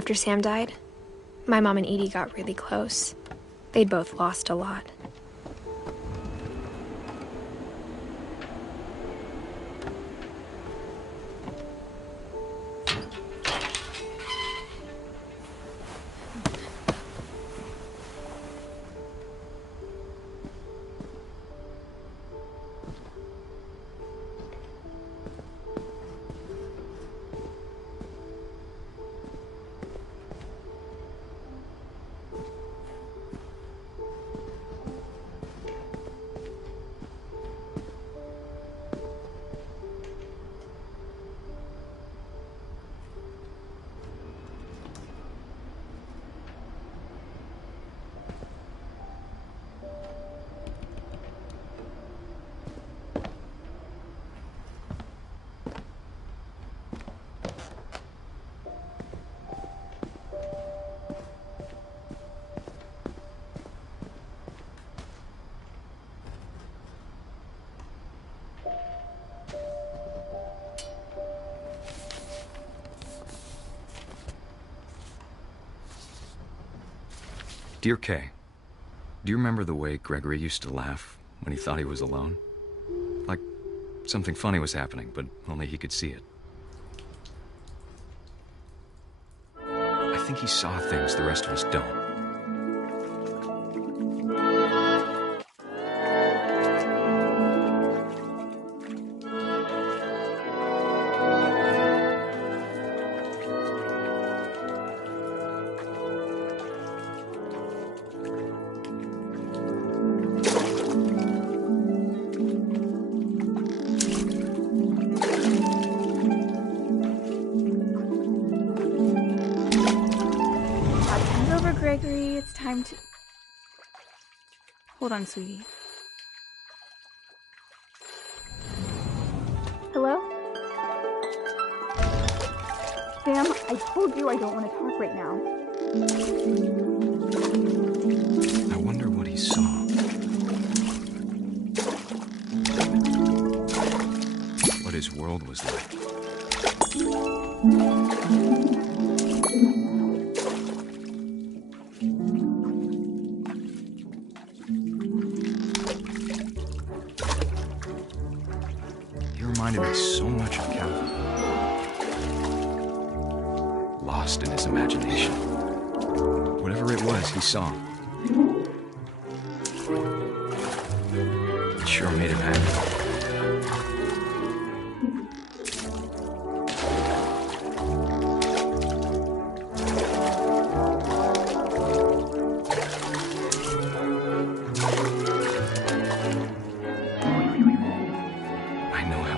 After Sam died, my mom and Edie got really close. They'd both lost a lot. Dear Kay, do you remember the way Gregory used to laugh when he thought he was alone? Like something funny was happening, but only he could see it. I think he saw things the rest of us don't. Gregory, it's time to... Hold on, sweetie. Hello? Sam, I told you I don't want to talk right now. I wonder what he saw. What his world was like. Reminded me so much of Calvin. Lost in his imagination. Whatever it was he saw. It sure made him happy.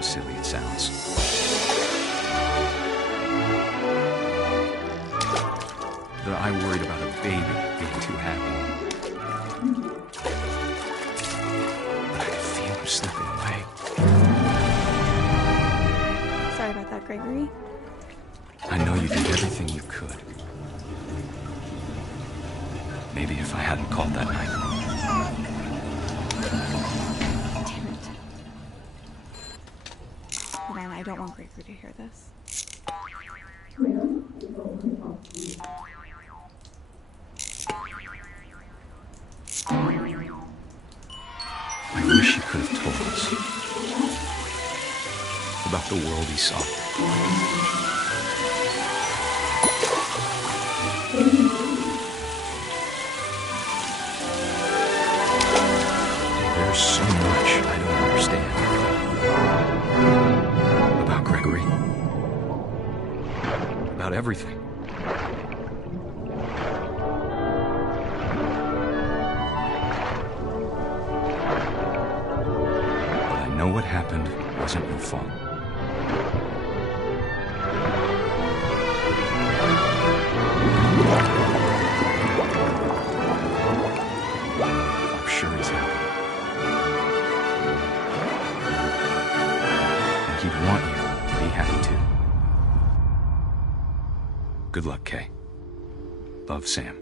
Silly it sounds. That I worried about a baby being too happy. But I could feel him slipping away. Sorry about that, Gregory. I know you did everything you could. Maybe if I hadn't called that night. I don't want Gregory to hear this. I wish he could have told us about the world he saw. There's so much I don't understand. About Gregory. About everything. But I know what happened wasn't your fault. I'm sure he's happy. And he'd want you to be happy too. Good luck, Kay. Love, Sam.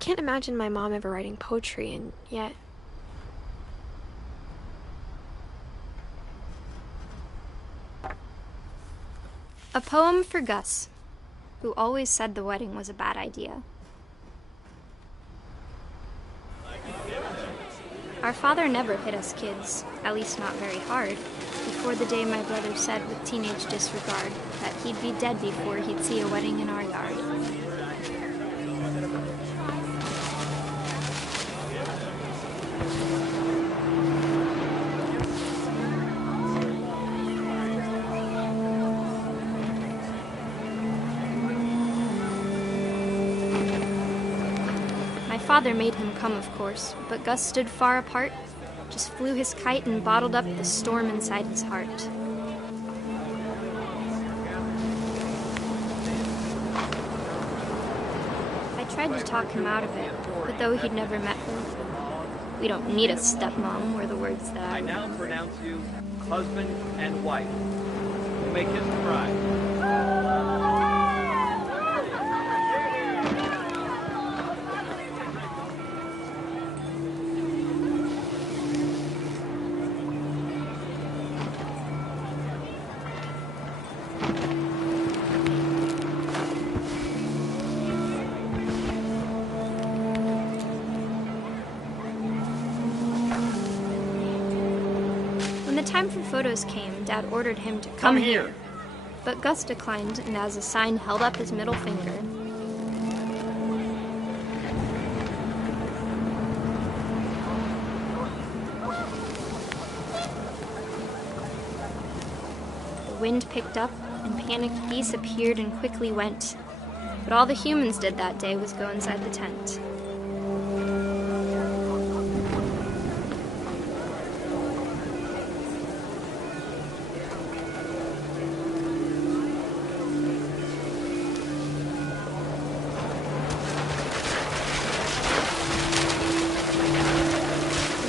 can't imagine my mom ever writing poetry, and yet... A poem for Gus, who always said the wedding was a bad idea. Our father never hit us kids, at least not very hard, before the day my brother said with teenage disregard that he'd be dead before he'd see a wedding in our yard. My father made him come, of course, but Gus stood far apart, just flew his kite and bottled up the storm inside his heart. I tried to talk him out of it, but though he'd never met her, "We don't need a stepmom," were the words that I now pronounce you husband and wife. You may kiss the bride. When the time for photos came, Dad ordered him to come here. But Gus declined and as a sign held up his middle finger. The wind picked up and panicked geese appeared and quickly went. But all the humans did that day was go inside the tent.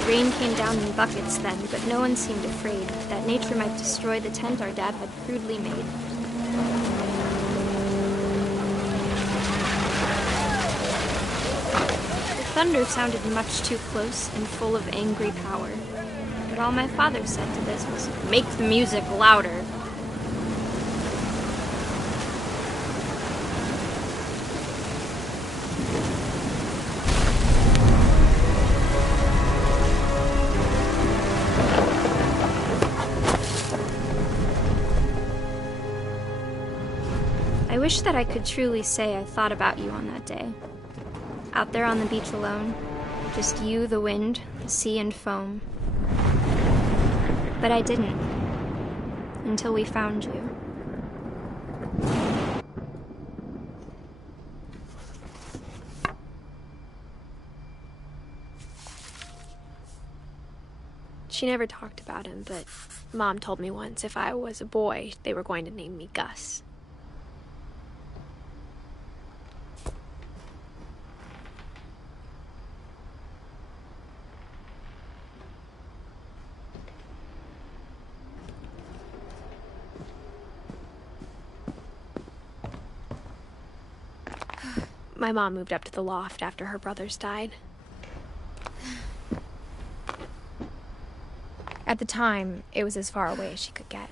Rain came down in buckets then, but no one seemed afraid that nature might destroy the tent our dad had crudely made. The thunder sounded much too close and full of angry power, but all my father said to this was, "Make the music louder." I wish that I could truly say I thought about you on that day. Out there on the beach alone, just you, the wind, the sea, and foam. But I didn't, until we found you. She never talked about him, but Mom told me once if I was a boy, they were going to name me Gus. My mom moved up to the loft after her brothers died. At the time, it was as far away as she could get.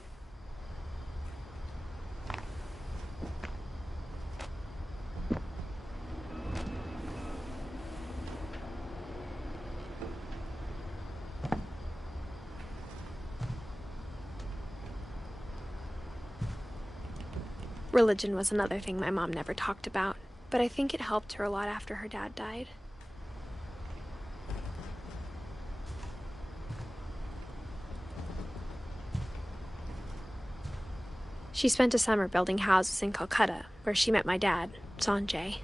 Religion was another thing my mom never talked about, but I think it helped her a lot after her dad died. She spent a summer building houses in Calcutta, where she met my dad, Sanjay.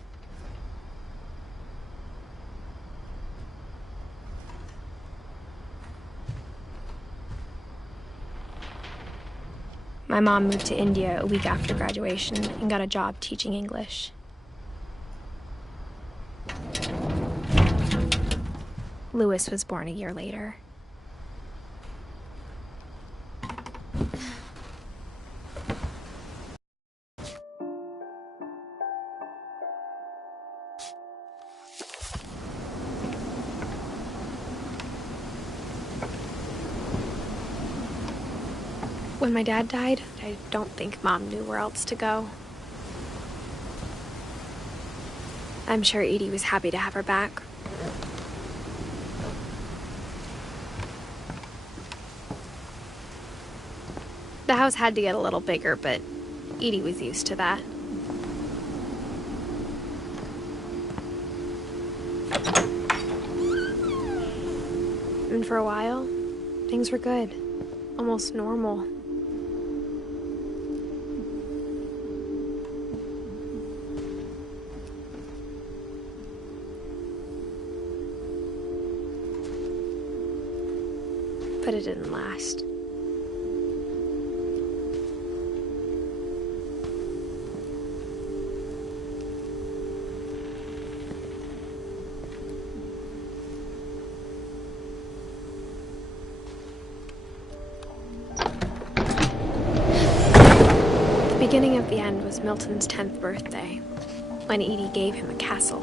My mom moved to India a week after graduation and got a job teaching English. Louis was born a year later. When my dad died, I don't think Mom knew where else to go. I'm sure Edie was happy to have her back. The house had to get a little bigger, but Edie was used to that. And for a while, things were good. Almost normal. But it didn't last. The beginning of the end was Milton's 10th birthday, when Edie gave him a castle.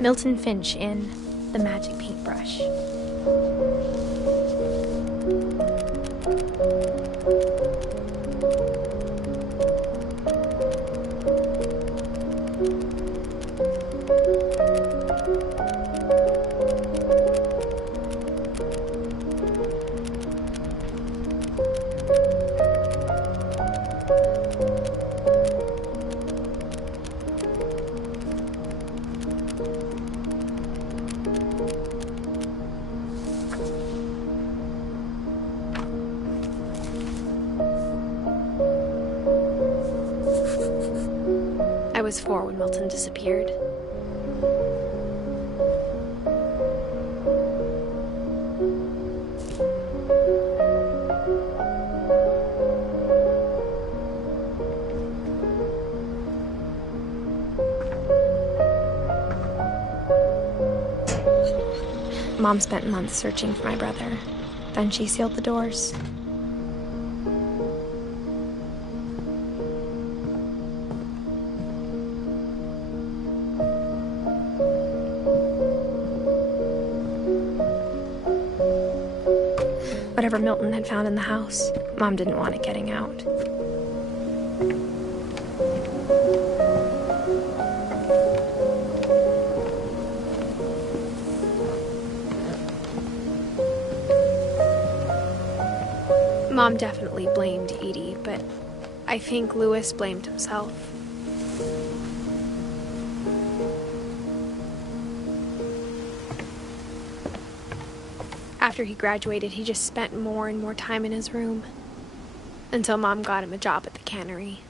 Milton Finch in The Magic Paintbrush. I was 4 when Milton disappeared. Mom spent months searching for my brother. Then she sealed the doors. Whatever Milton had found in the house, Mom didn't want it getting out. Mom definitely blamed Edie, but I think Louis blamed himself. After he graduated, he just spent more and more time in his room, until Mom got him a job at the cannery.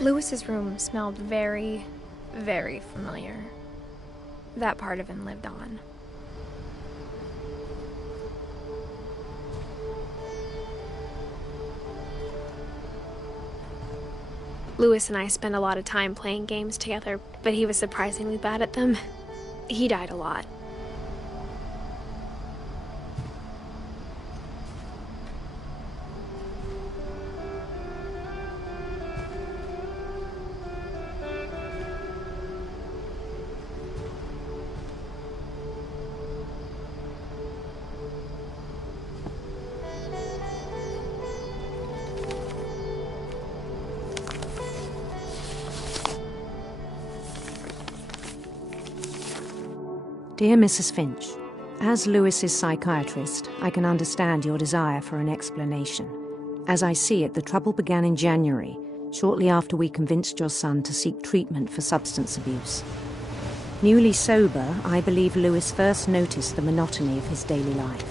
Louis's room smelled very, very familiar. That part of him lived on. Lewis and I spent a lot of time playing games together, but he was surprisingly bad at them. He died a lot. Dear Mrs. Finch, as Lewis's psychiatrist, I can understand your desire for an explanation. As I see it, the trouble began in January, shortly after we convinced your son to seek treatment for substance abuse. Newly sober, I believe Lewis first noticed the monotony of his daily life.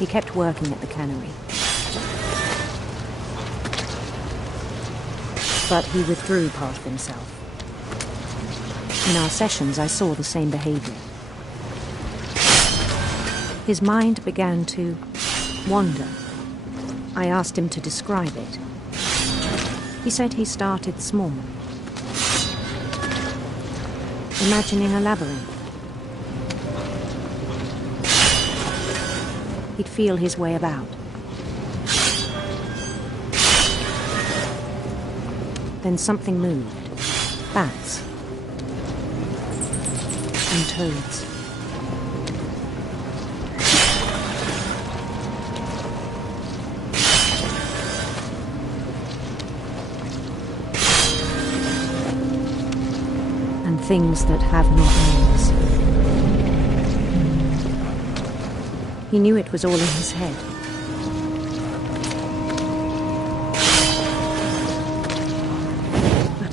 He kept working at the cannery. But he withdrew part of himself. In our sessions, I saw the same behavior. His mind began to wander. I asked him to describe it. He said he started small, imagining a labyrinth. He'd feel his way about. Then something moved. Bats. And toads. And things that have not names. He knew it was all in his head.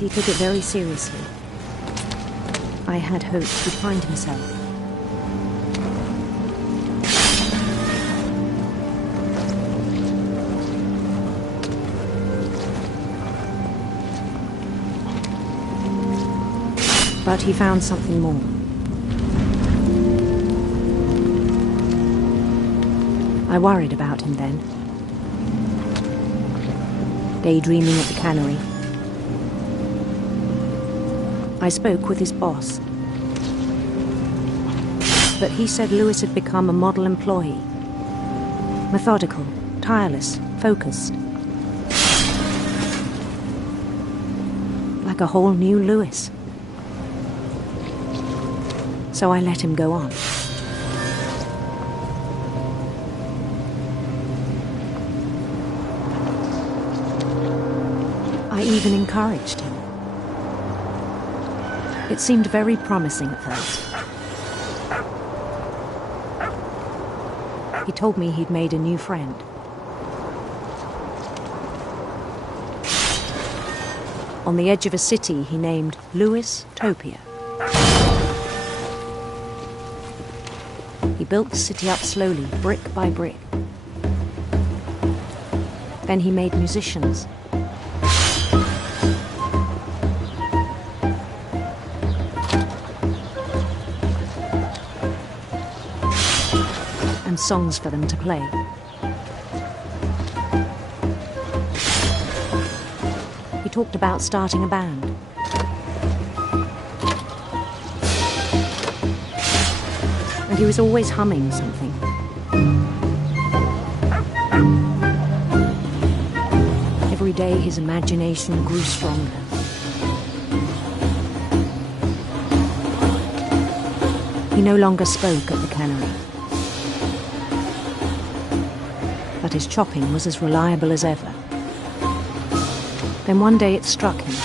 He took it very seriously. I had hoped he'd find himself. But he found something more. I worried about him then. Daydreaming at the cannery. I spoke with his boss. But he said Lewis had become a model employee. Methodical, tireless, focused. Like a whole new Lewis. So I let him go on. I even encouraged him. It seemed very promising at first. He told me he'd made a new friend. On the edge of a city he named Lewis Topia. He built the city up slowly, brick by brick. Then he made musicians. And songs for them to play. He talked about starting a band. And he was always humming something. Every day his imagination grew stronger. He no longer spoke at the cannery. But his chopping was as reliable as ever. Then one day it struck him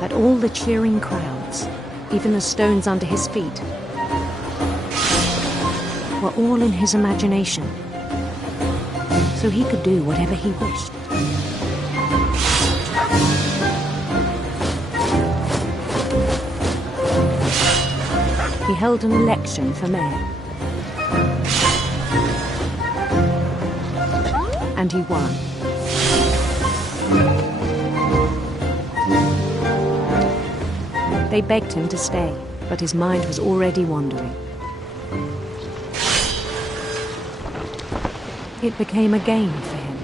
that all the cheering crowds, even the stones under his feet, were all in his imagination, so he could do whatever he wished. He held an election for mayor. And he won. They begged him to stay, but his mind was already wandering. It became a game for him.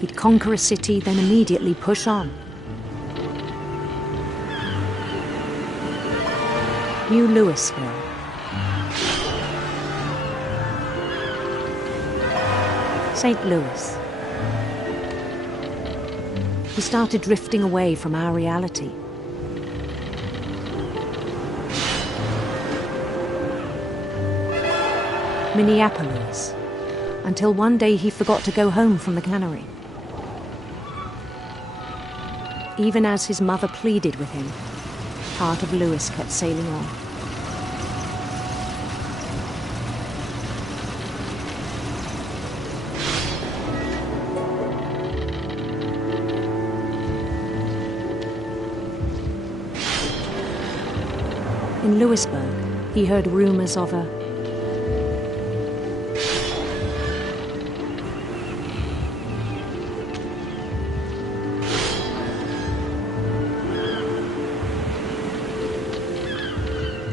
He'd conquer a city, then immediately push on. New Louisville. St. Louis. He started drifting away from our reality. Minneapolis. Until one day he forgot to go home from the cannery. Even as his mother pleaded with him, part of Louis kept sailing on. In Louisburg, he heard rumors of a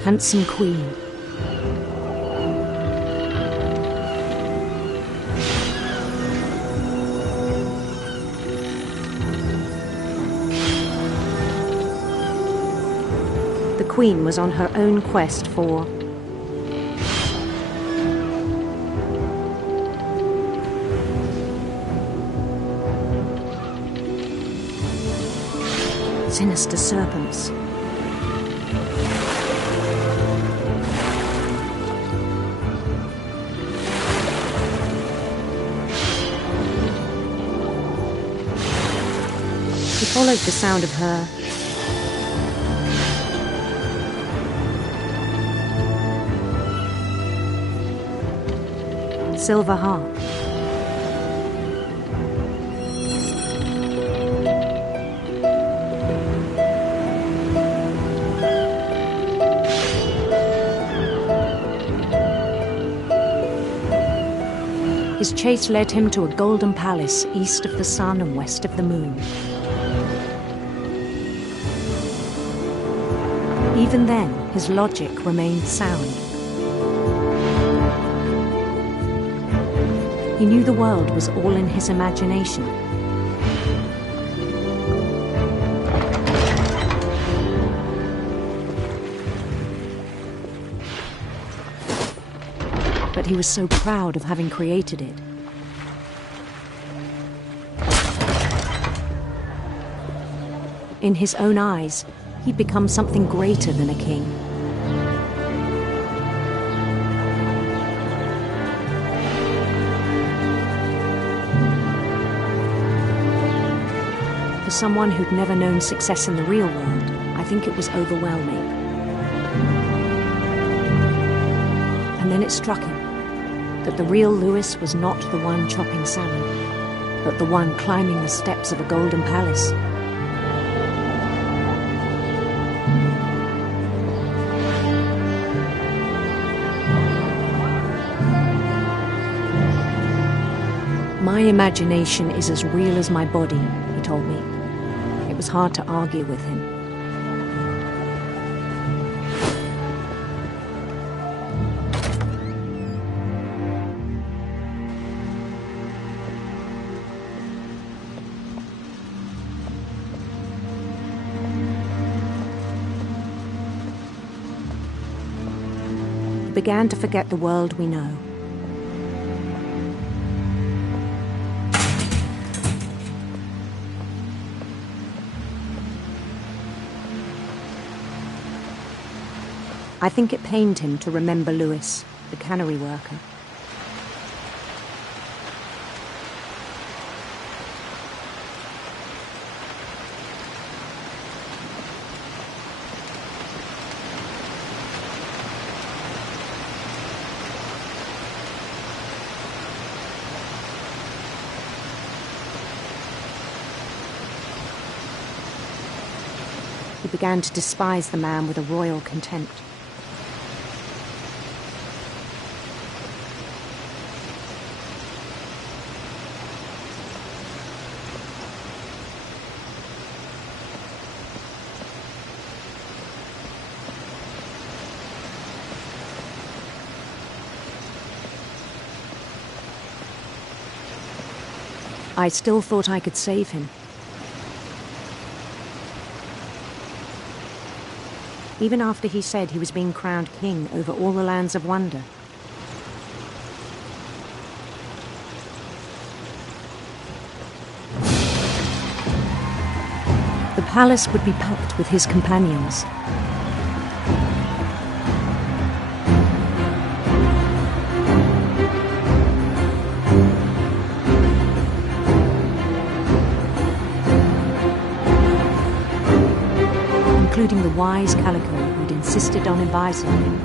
handsome queen. The queen was on her own quest for sinister serpents. He followed the sound of her silver harp. His chase led him to a golden palace east of the sun and west of the moon. Even then, his logic remained sound. He knew the world was all in his imagination. But he was so proud of having created it. In his own eyes, he'd become something greater than a king. For someone who'd never known success in the real world, I think it was overwhelming. And then it struck him that the real Louis was not the one chopping salmon, but the one climbing the steps of a golden palace. My imagination is as real as my body, he told me. It was hard to argue with him. He began to forget the world we know. I think it pained him to remember Louis, the cannery worker. He began to despise the man with a royal contempt. I still thought I could save him. Even after he said he was being crowned king over all the lands of wonder. The palace would be packed with his companions. Including the wise Calico who'd insisted on advising him.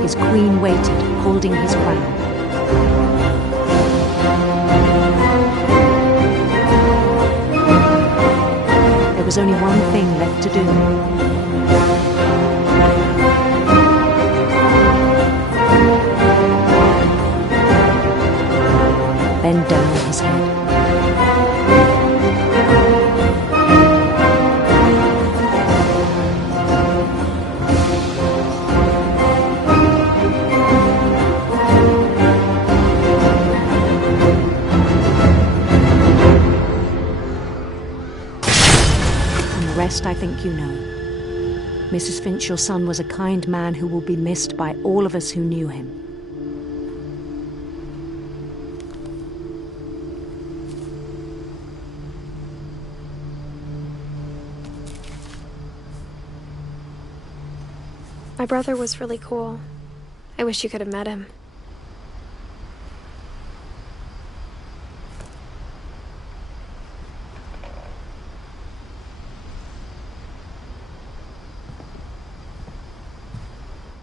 His queen waited, holding his crown. There was only one thing left to do. Bend down his head. I think you know. Mrs. Finch, your son was a kind man who will be missed by all of us who knew him. My brother was really cool. I wish you could have met him.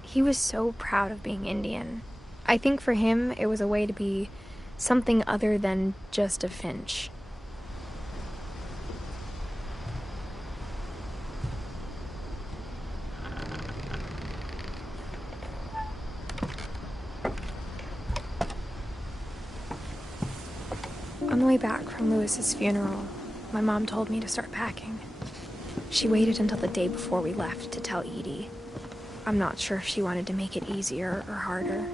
He was so proud of being Indian. I think for him, it was a way to be something other than just a Finch. On the way back from Lewis's funeral, my mom told me to start packing. She waited until the day before we left to tell Edie. I'm not sure if she wanted to make it easier or harder.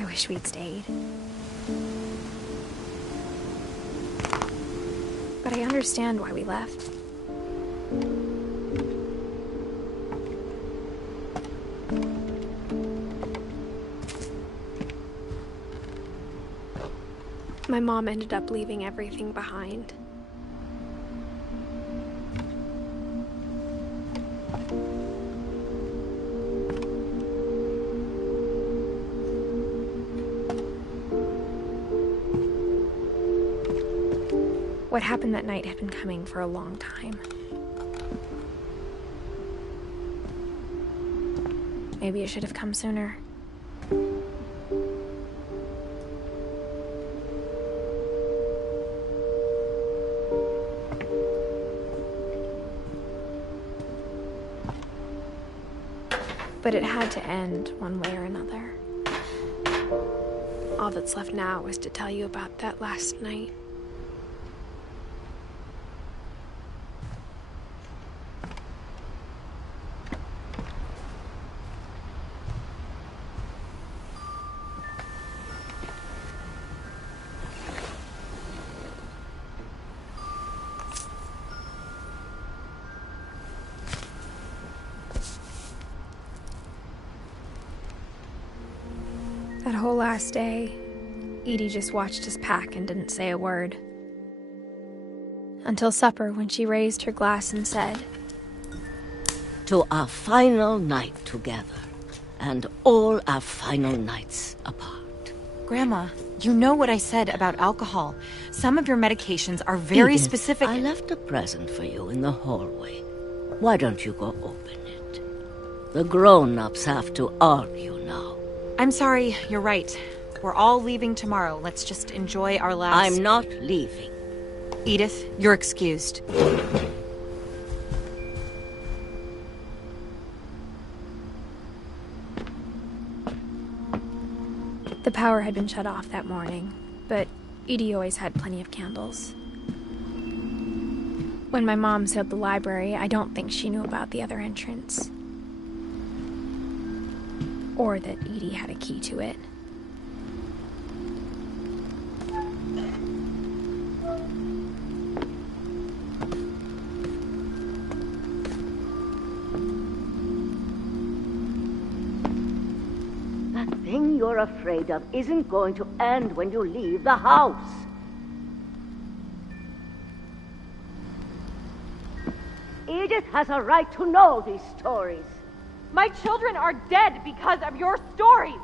I wish we'd stayed. But I understand why we left. My mom ended up leaving everything behind. What happened that night had been coming for a long time. Maybe it should have come sooner. But it had to end one way or another. All that's left now is to tell you about that last night. That whole last day, Edie just watched us pack and didn't say a word. Until supper, when she raised her glass and said, "To our final night together, and all our final nights apart." Grandma, you know what I said about alcohol. Some of your medications are very Edith, specific. I left a present for you in the hallway. Why don't you go open it? The grown-ups have to argue now. I'm sorry, you're right. We're all leaving tomorrow. Let's just enjoy our last... I'm not leaving. Edith, you're excused. The power had been shut off that morning, but Edie always had plenty of candles. When my mom sealed the library, I don't think she knew about the other entrance. Or that Edie had a key to it. That thing you're afraid of isn't going to end when you leave the house. Edith has a right to know these stories. My children are dead because of your stories!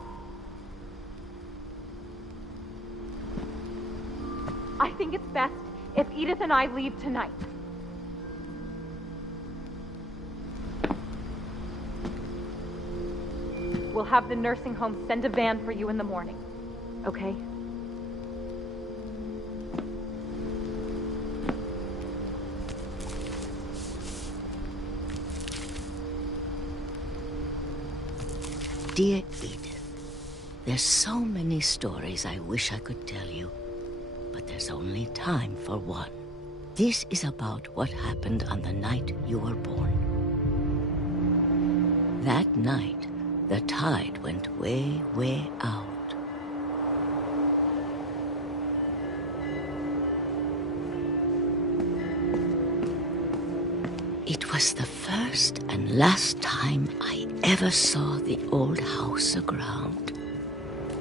I think it's best if Edith and I leave tonight. We'll have the nursing home send a van for you in the morning, okay? Dear Edith, there's so many stories I wish I could tell you, but there's only time for one. This is about what happened on the night you were born. That night, the tide went way, way out. It was the first and last time I ever saw the old house aground.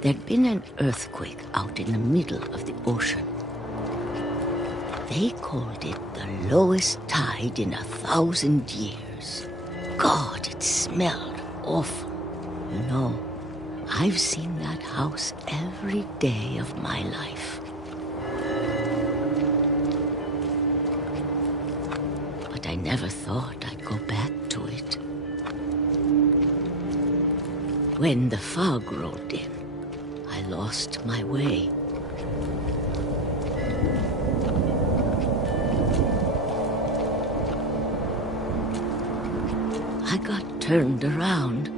There'd been an earthquake out in the middle of the ocean. They called it the lowest tide in 1,000 years. God, it smelled awful. You know, I've seen that house every day of my life. But I never thought I'd go back to it. When the fog rolled in, I lost my way. I got turned around.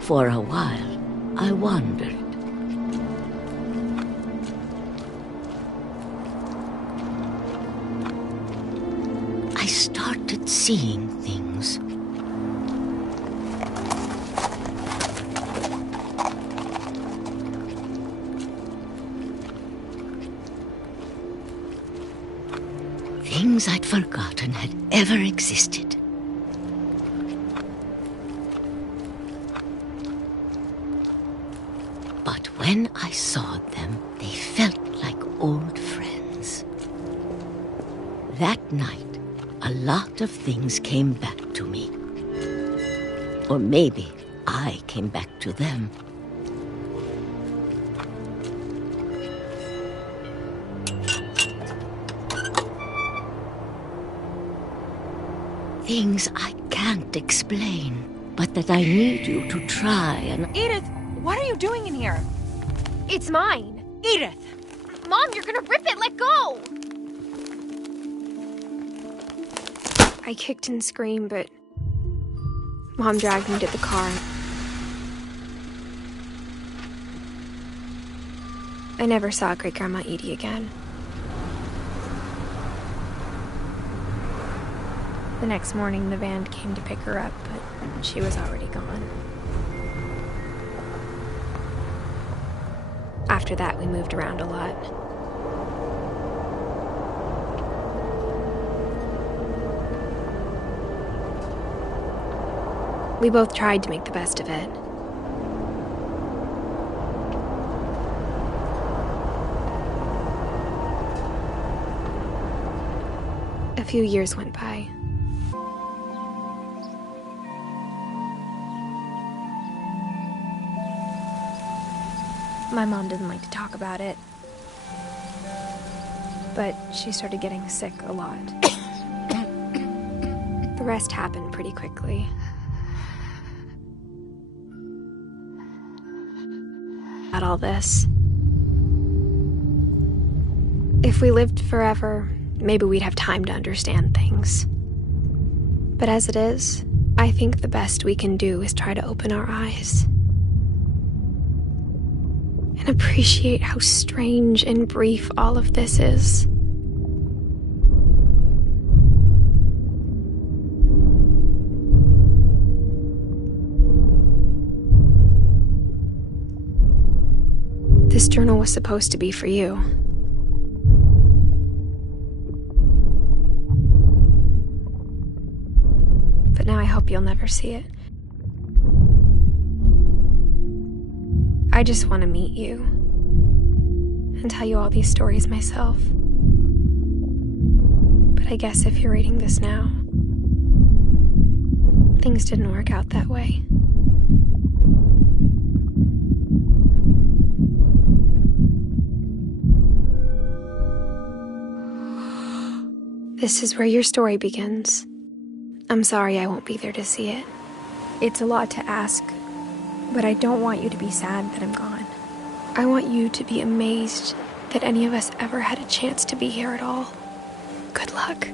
For a while, I wandered. I started seeing things. Things I'd forgotten had ever existed. But when I saw them, they felt like old friends. That night, a lot of things came back to me. Or maybe I came back to them. Things I can't explain, but that I need you to try and... Edith, what are you doing in here? It's mine! Edith! Mom, you're gonna rip it! Let go! I kicked and screamed, but Mom dragged me to the car. I never saw Great-Grandma Edie again. The next morning, the van came to pick her up, but she was already gone. After that, we moved around a lot. We both tried to make the best of it. A few years went by. My mom didn't like to talk about it. But she started getting sick a lot. The rest happened pretty quickly. About all this. If we lived forever, maybe we'd have time to understand things. But as it is, I think the best we can do is try to open our eyes. And appreciate how strange and brief all of this is. This journal was supposed to be for you. But now I hope you'll never see it. I just want to meet you and tell you all these stories myself. But I guess if you're reading this now, things didn't work out that way. This is where your story begins. I'm sorry I won't be there to see it. It's a lot to ask, but I don't want you to be sad that I'm gone. I want you to be amazed that any of us ever had a chance to be here at all. Good luck.